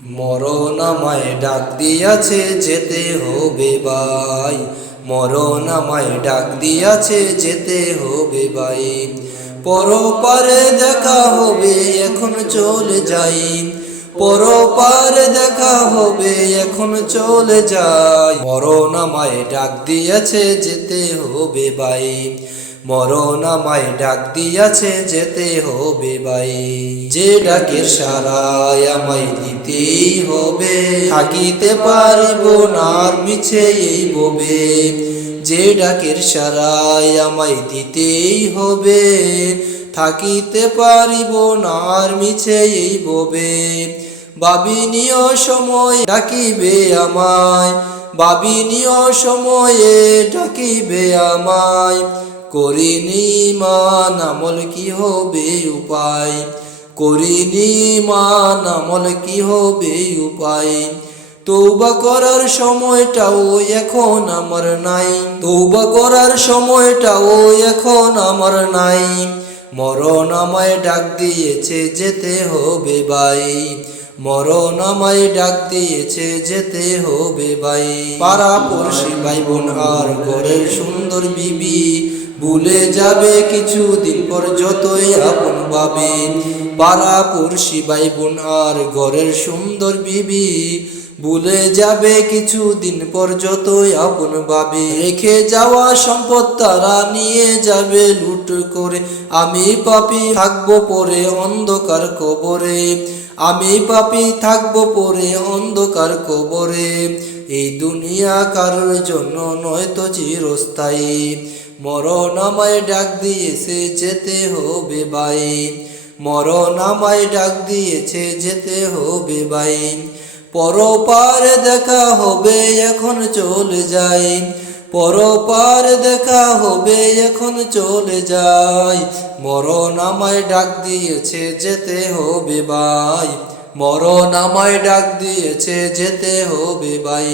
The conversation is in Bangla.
মরণ আমায় ডাক দিয়াছে যেতে হবে ভাই, মরণ আমায় ডাক দিয়াছে যেতে হবে ভাই। পরপারে দেখা হবে এখন চলে যাই, পরপারে দেখা হবে এখন চলে যাই। মরণ আমায় ডাক দিয়াছে যেতে হবে ভাই, মরণ আমায় ডাক দিয়াছে যেতে হবে ভাই। যে ডাকের সারায় আমায় দিতেই হবে, থাকিতে পারিব না আর মিছে এই ববে। যে ডাকের সারায় আমায় দিতেই হবে, থাকিতে পারিব না আর মিছে এই ববে। ভাবিনিও সময় ডাকিবে আমায়, ভাবিনিও সময়ে ডাকিবে আমায়। করিনি মান আমল কি হবে উপায়, করিনি মান আমল কি হবে উপায়। তওবা করার সময়টাও এখন আমার নাই, তওবা করার সময়টাও এখন আমার নাই। মরণ আমায় ডাক দিয়েছে যেতে হবে ভাই, মরণ আমায় ডাক দিয়েছে যেতে হবে ভাই। পাড়া পড়শি ভাই বোন আর ঘরের সুন্দর বিবি ভুলে যাবে কিছুদিন পর যতই আপন ভাবে। পাড়া পড়শি ভাই বোন আর ঘরের সুন্দর বিবি ভুলে যাবে কিছুদিন পর যতই আপন ভাবে। রেখে যাওয়া সম্পদ তারা নিয়ে যাবে লুট করে, আমি পাপী থাকবো পরে অন্ধকার কবরে, আমি পাপী থাকবো পরে অন্ধকার কবরে। এই দুনিয়া কারোর জন্য নয় তো চিরস্থায়ী, মরণ আমায় ডাক দিয়েছে যেতে হবে ভাই, মরণ আমায় ডাক দিয়েছে যেতে হবে ভাই। পরপারে দেখা হবে এখন চলে যাই, পরপারে দেখা হবে এখন চলে যাই। মরণ আমায় ডাক দিয়েছে যেতে হবে ভাই, মরণ আমায় ডাক দিয়েছে যেতে হবে ভাই।